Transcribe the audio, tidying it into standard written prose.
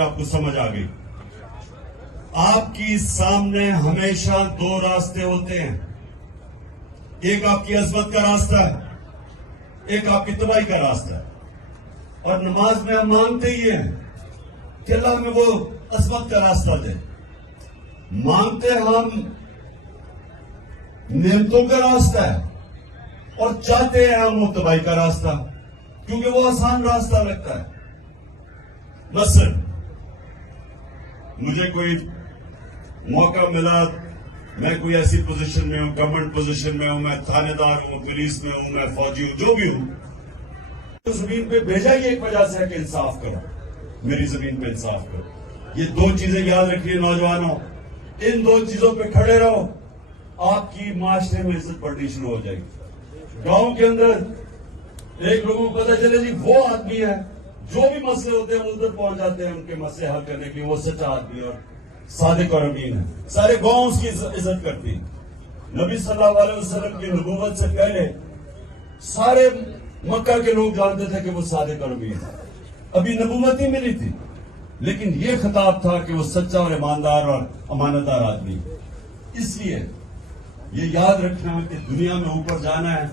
आपको समझ आ गई। आपकी सामने हमेशा दो रास्ते होते हैं, एक आपकी अजमत का रास्ता है, एक आपकी तबाही का रास्ता है। और नमाज में हम मांगते ही हैं कि अल्लाह हमें वो अजमत का रास्ता दे। मांगते हम नेमतों का रास्ता है और चाहते हैं हम वो तबाही का रास्ता, क्योंकि वो आसान रास्ता लगता है। मसलन मुझे कोई मौका मिला, मैं कोई ऐसी पोजीशन में हूं, गवर्नमेंट पोजीशन में हूं, मैं थानेदार हूं, पुलिस में हूं, मैं फौजी हूं, जो भी हूं, तो जमीन पे भेजा ही एक वजह से है कि इंसाफ करो, मेरी जमीन पे इंसाफ करो। ये दो चीजें याद रखिए नौजवानों, इन दो चीजों पे खड़े रहो, आपकी माशरे में इज्जत बढ़नी शुरू हो जाएगी। गांव के अंदर एक लोगों को पता चले जी वो आदमी है, जो भी मसले होते हैं उधर पहुंच जाते हैं उनके मसले हल करने के लिए, वो सच्चा आदमी और सादिक और अमीन है, सारे गांव उसकी इज्जत करती है। नबी सल्लल्लाहु अलैहि वसल्लम की नबूवत से पहले सारे मक्का के लोग जानते थे कि वो सादिक और अमीन है, अभी नबूवत ही मिली थी, लेकिन ये खिताब था कि वो सच्चा और ईमानदार और अमानतदार आदमी। इसलिए ये याद रखना कि दुनिया में ऊपर जाना है।